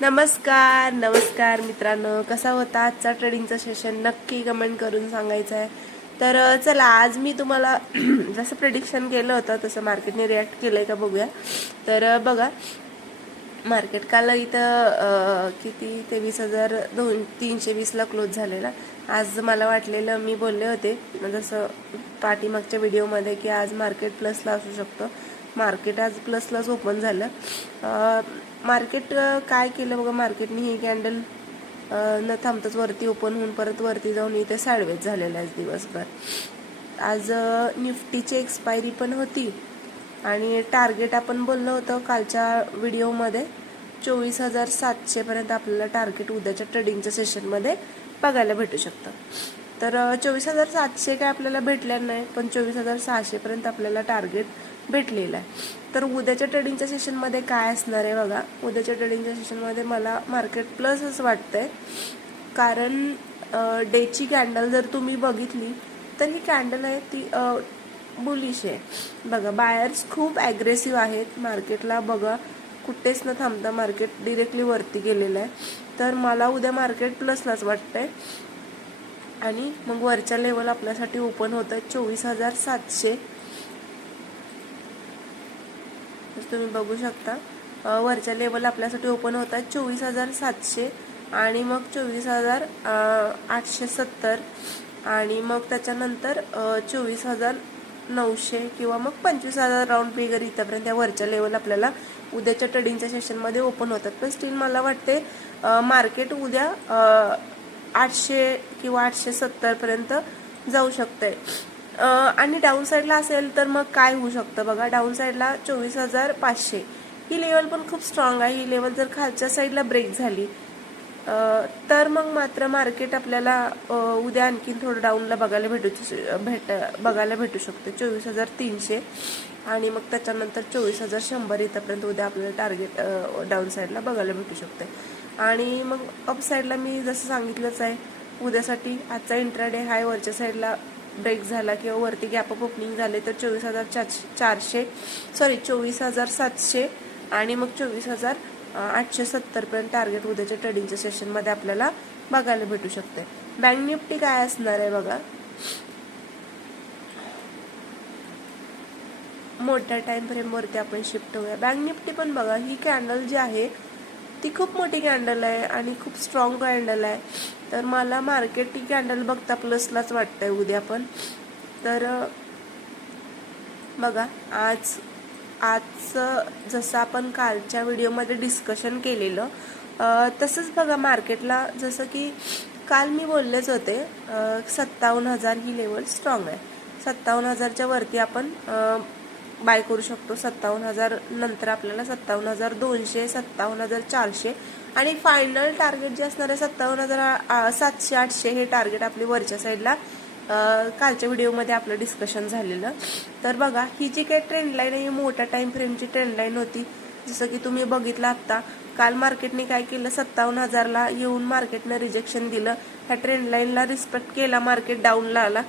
नमस्कार नमस्कार मित्रांनो, कसा होता आजचा ट्रेडिंगचा सेशन नक्की कमेंट करून सांगायचं आहे. तर चला आज मी तुम्हाला जसं प्रेडिक्शन केलं होतं तसं मार्केटने रिॲक्ट केलंय का बघूया. तर बघा मार्केट काल इथं किती 23,320ला क्लोज झालेला. आज मला वाटलेलं, मी बोलले होते जसं पाठीमागच्या व्हिडिओमध्ये की आज मार्केट प्लसला असू शकतं. मार्केट आज प्लसलाच ओपन झालं. मार्केट काय केलं बघा, मार्केटने ही कॅन्डल न थांबताच वरती ओपन होऊन परत वरती जाऊन इथे साइडवेज झालेलं आहे दिवसभर. आज निफ्टीची एक्सपायरी पण होती आणि टार्गेट आपण बोललो होतो कालच्या व्हिडिओमध्ये 24,700 पर्यंत आपल्याला टार्गेट उद्याच्या ट्रेडिंगच्या सेशनमध्ये बघायला भेटू शकतं. तर 24,700 काय आपल्याला भेटलं नाही, पण 24,600 पर्यंत आपल्याला टार्गेट भेटलेलं आहे. तर उद्याच्या ट्रेडिंगच्या सेशनमध्ये काय असणार आहे बघा. उद्याच्या ट्रेडिंगच्या सेशनमध्ये मला मार्केट प्लसच वाटतंय, कारण डेची कॅन्डल जर तुम्ही बघितली तर ही कॅन्डल आहे ती बुलिश आहे. बघा बायर्स खूप ॲग्रेसिव्ह आहेत मार्केटला. बघा कुठेच न थांबता मार्केट डिरेक्टली वरती गेलेलं आहे. तर मला उद्या मार्केट प्लसलाच वाटतंय आणि मग वरच्या लेवल आपल्यासाठी ओपन होत आहे 24,700. तुम्ही बघू शकता वरच्या लेवल आपल्यासाठी ओपन होत आहे 24,700 आणि मग 24,870 आणि मग त्याच्यानंतर 24,900 किंवा मग 25,000 राऊंड फिगर इथपर्यंत या वरच्या लेवल आपल्याला उद्याच्या ट्रेडिंगच्या सेशनमध्ये ओपन होतात. पण स्टील मला वाटते मार्केट उद्या 800 किंवा 870 पर्यंत जाऊ शकते. आणि डाऊन साईडला असेल तर मग काय होऊ शकतं बघा. डाऊन साईडला 24,500 ही लेवल पण खूप स्ट्रॉंग आहे. ही लेवल जर खालच्या साईडला ब्रेक झाली तर मग मात्र मार्केट आपल्याला उद्या आणखीन थोडं डाऊनला बघायला भेटू शकते 24,300 आणि मग त्याच्यानंतर 24,100 इथपर्यंत उद्या आपल्याला टार्गेट डाऊन साईडला बघायला भेटू शकते. आणि मग अप साईडला मी जसं सांगितलंच आहे उद्यासाठी आजचा इंट्राडे हाय वरच्या साईडला ब्रेक झाला किंवा वरती गॅप अप ओपनिंग झाले तर 24,700 आणि मग 24,870 पर्यंत टार्गेट उद्याच्या ट्रेडिंगच्या सेशनमध्ये आपल्याला बघायला भेटू शकते. बँक निफ्टी काय असणार आहे बघा. मोठ्या टाइम फ्रेमवरती आपण शिफ्ट होऊया. बँक निफ्टी पण बघा, ही कॅन्डल जी आहे ती खूप मोठी कॅन्डल आहे आणि खूप स्ट्रॉंग कॅन्डल आहे. तर मला मार्केट ती कॅन्डल बघता प्लसलाच वाटतंय उद्या पण. तर बघा आजचं जसं आपण कालच्या व्हिडिओमध्ये डिस्कशन केलेलं तसंच बघा मार्केटला, जसं की काल मी बोललेच होते 57,000 ही लेवल स्ट्रॉंग आहे. 57,000च्या वरती आपण बाय करू शकतो. 57,000 नंतर आपल्याला 57,200 57,400 आणि फायनल टार्गेट जे असणार आहे 57,700-800 हे टार्गेट आपली वरच्या साईडला कालच्या व्हिडिओमध्ये आपलं डिस्कशन झालेलं. तर बघा ही जी काही ट्रेंड लाईन आहे ही मोठ्या टाइम फ्रेमची ट्रेंड लाईन होती. जसं की तुम्ही बघितलं आत्ता काल मार्केटने काय केलं, 57,000ला येऊन मार्केटनं रिजेक्शन दिलं. ह्या ट्रेंड लाईनला रिस्पेक्ट केला, मार्केट डाऊनला आला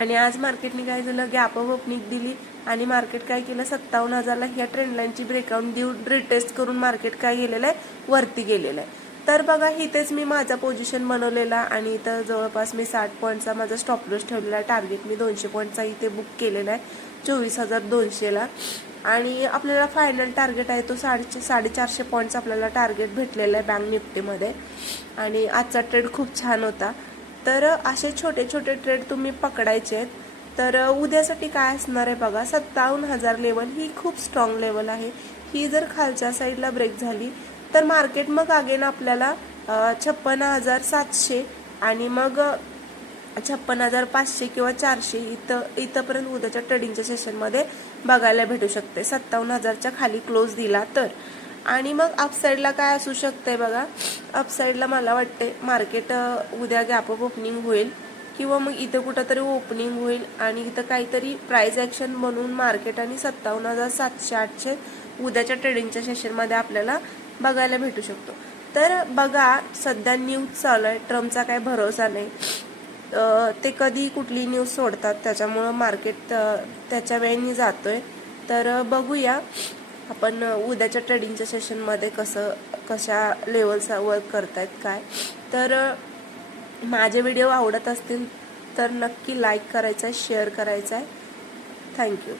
आणि आज मार्केटने काय झालं, गॅप अप ओपनिंग दिली आणि मार्केट काय केलं 57,000ला ह्या ट्रेंड लाईनची ब्रेकआउट देऊन रिटेस्ट करून मार्केट काय गेलेलं आहे वरती गेलेलं आहे. तर बघा इथेच मी माझा पोझिशन बनवलेला आणि इथं जवळपास मी 60 पॉईंटचा माझा स्टॉप लॉस ठेवलेला आहे. टार्गेट मी 200 पॉईंटचा इथे बुक केलेला आहे 24,200ला आणि आपल्याला फायनल टार्गेट आहे तो 450 पॉईंटचा आपल्याला टार्गेट भेटलेला आहे बँक निफ्टीमध्ये. आणि आजचा ट्रेड खूप छान होता. तर असे छोटे छोटे ट्रेड तुम्ही पकडायचे आहेत. तर उद्यासाठी काय असणार आहे बघा, 57,000 लेवल ही खूप स्ट्रॉंग लेवल आहे. ही जर खालच्या साईडला ब्रेक झाली तर मार्केट मग अगेन आपल्याला 56,700 आणि मग 56,500 किंवा 400 इथंपर्यंत उद्याच्या ट्रेडिंगच्या सेशनमध्ये बघायला भेटू शकते 57,000च्या खाली क्लोज दिला तर. आणि मग अपसाईडला काय असू शकतंय बघा. अपसाईडला मला वाटते मार्केट उद्या गॅप अप ओपनिंग होईल किंवा मग इथं कुठंतरी ओपनिंग होईल आणि इथं काहीतरी प्राइस ॲक्शन बनवून मार्केट आणि 57,700-800 उद्याच्या ट्रेडिंगच्या सेशनमध्ये आपल्याला बघायला भेटू शकतो. तर बघा सध्या न्यूज चालू आहे, ट्रम्पचा काय भरोसा नाही. ते कधी कुठली न्यूज सोडतात त्याच्यामुळं मार्केट त्याच्या वेळेने जातोय. तर बघूया आपण उद्याच्या ट्रेडिंगच्या सेशनमध्ये कशा लेवल्सवर वर्क करतायत काय. तर माझे व्हिडिओ आवडत असतील तर नक्की लाईक करायचा आहे, शेअर करायचा आहे. थँक्यू.